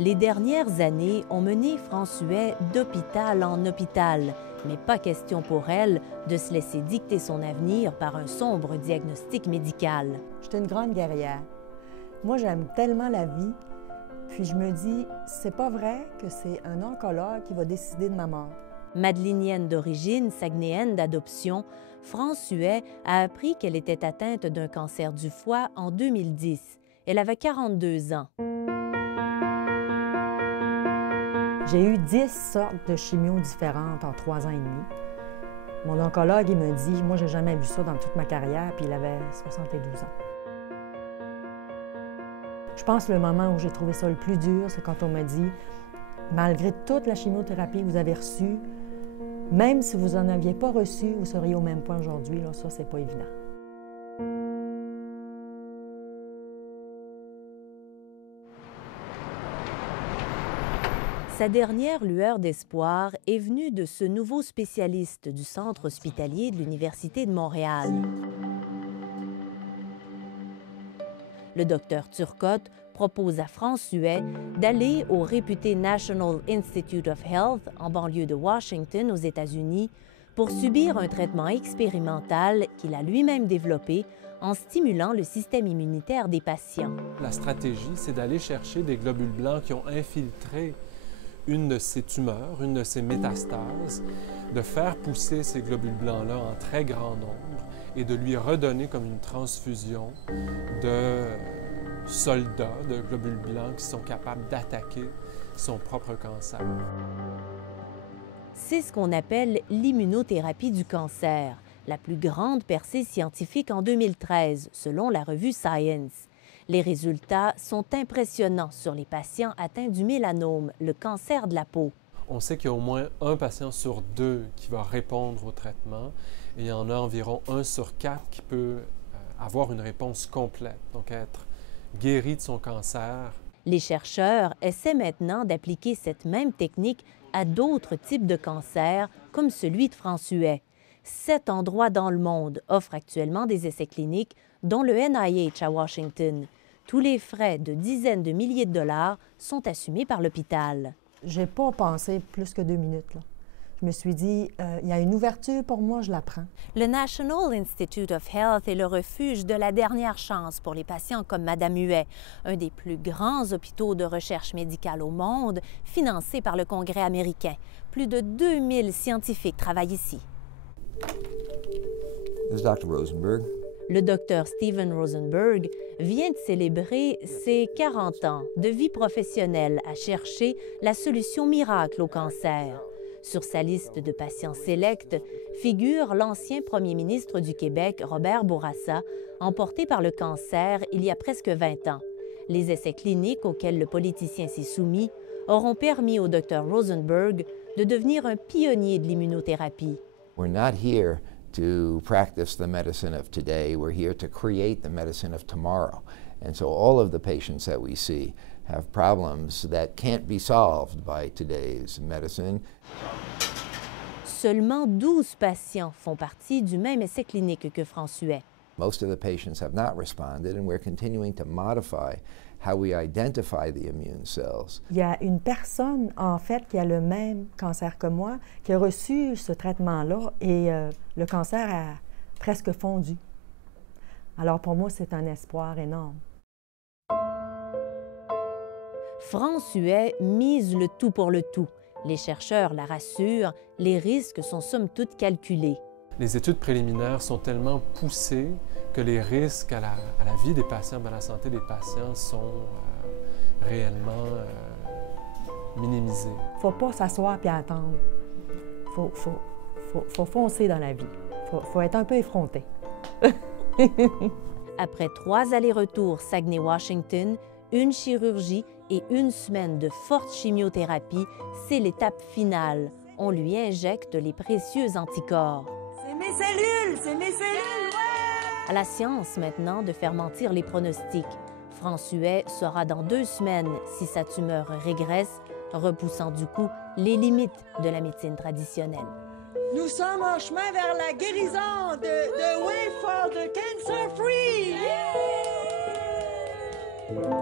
Les dernières années ont mené François d'hôpital en hôpital, mais pas question pour elle de se laisser dicter son avenir par un sombre diagnostic médical. J'étais une grande guerrière. Moi, j'aime tellement la vie, puis je me dis, c'est pas vrai que c'est un oncologue qui va décider de ma mort. Madelinienne d'origine, saguenéenne d'adoption, François a appris qu'elle était atteinte d'un cancer du foie en 2010. Elle avait 42 ans. J'ai eu 10 sortes de chimio différentes en 3 ans et demi. Mon oncologue, il me dit, moi, j'ai jamais vu ça dans toute ma carrière, puis il avait 72 ans. Je pense que le moment où j'ai trouvé ça le plus dur, c'est quand on m'a dit, malgré toute la chimiothérapie que vous avez reçue, même si vous n'en aviez pas reçu, vous seriez au même point aujourd'hui. Là, ça, c'est pas évident. Sa dernière lueur d'espoir est venue de ce nouveau spécialiste du centre hospitalier de l'Université de Montréal. Le docteur Turcotte propose à François d'aller au réputé National Institute of Health en banlieue de Washington aux États-Unis pour subir un traitement expérimental qu'il a lui-même développé en stimulant le système immunitaire des patients. La stratégie, c'est d'aller chercher des globules blancs qui ont infiltré une de ces tumeurs, une de ces métastases, de faire pousser ces globules blancs-là en très grand nombre et de lui redonner comme une transfusion de soldats, de globules blancs qui sont capables d'attaquer son propre cancer. C'est ce qu'on appelle l'immunothérapie du cancer, la plus grande percée scientifique en 2013, selon la revue Science. Les résultats sont impressionnants sur les patients atteints du mélanome, le cancer de la peau. On sait qu'il y a au moins un patient sur 2 qui va répondre au traitement et il y en a environ 1 sur 4 qui peut avoir une réponse complète, donc être guéri de son cancer. Les chercheurs essaient maintenant d'appliquer cette même technique à d'autres types de cancers, comme celui de François. 7 endroits dans le monde offrent actuellement des essais cliniques, dont le NIH à Washington. Tous les frais de dizaines de milliers de dollars sont assumés par l'hôpital. J'ai pas pensé plus que 2 minutes, là. Je me suis dit, il y a une ouverture pour moi, je la prends. Le National Institute of Health est le refuge de la dernière chance pour les patients comme Mme Huet, un des plus grands hôpitaux de recherche médicale au monde, financé par le Congrès américain. Plus de 2000 scientifiques travaillent ici. This is Dr. Rosenberg. Le docteur Steven Rosenberg vient de célébrer ses 40 ans de vie professionnelle à chercher la solution miracle au cancer. Sur sa liste de patients sélects figure l'ancien premier ministre du Québec, Robert Bourassa, emporté par le cancer il y a presque 20 ans. Les essais cliniques auxquels le politicien s'est soumis auront permis au docteur Rosenberg de devenir un pionnier de l'immunothérapie. We're not here to practice the medicine of today. We're here to create the medicine of tomorrow. And so all of the patients that we see have problems that can't be solved by today's medicine. Seulement 12 patients font partie du même essai clinique que François. Most of the patients have not responded, and we're continuing to modify how we identify the immune cells. Il y a une personne, en fait, qui a le même cancer que moi, qui a reçu ce traitement-là et le cancer a presque fondu. Alors, pour moi, c'est un espoir énorme. François mise le tout pour le tout. Les chercheurs la rassurent, les risques sont somme toute calculés. Les études préliminaires sont tellement poussées que les risques à la vie des patients, à la santé des patients sont réellement minimisés. Il ne faut pas s'asseoir et attendre. Faut foncer dans la vie. Faut être un peu effronté. Après 3 allers-retours Saguenay-Washington, une chirurgie et 1 semaine de forte chimiothérapie, c'est l'étape finale. On lui injecte les précieux anticorps. C'est mes cellules! C'est mes cellules! Ouais! À la science maintenant de faire mentir les pronostics. François saura dans 2 semaines si sa tumeur régresse, repoussant du coup les limites de la médecine traditionnelle. Nous sommes en chemin vers la guérison de Way for the Cancer Free! Yeah!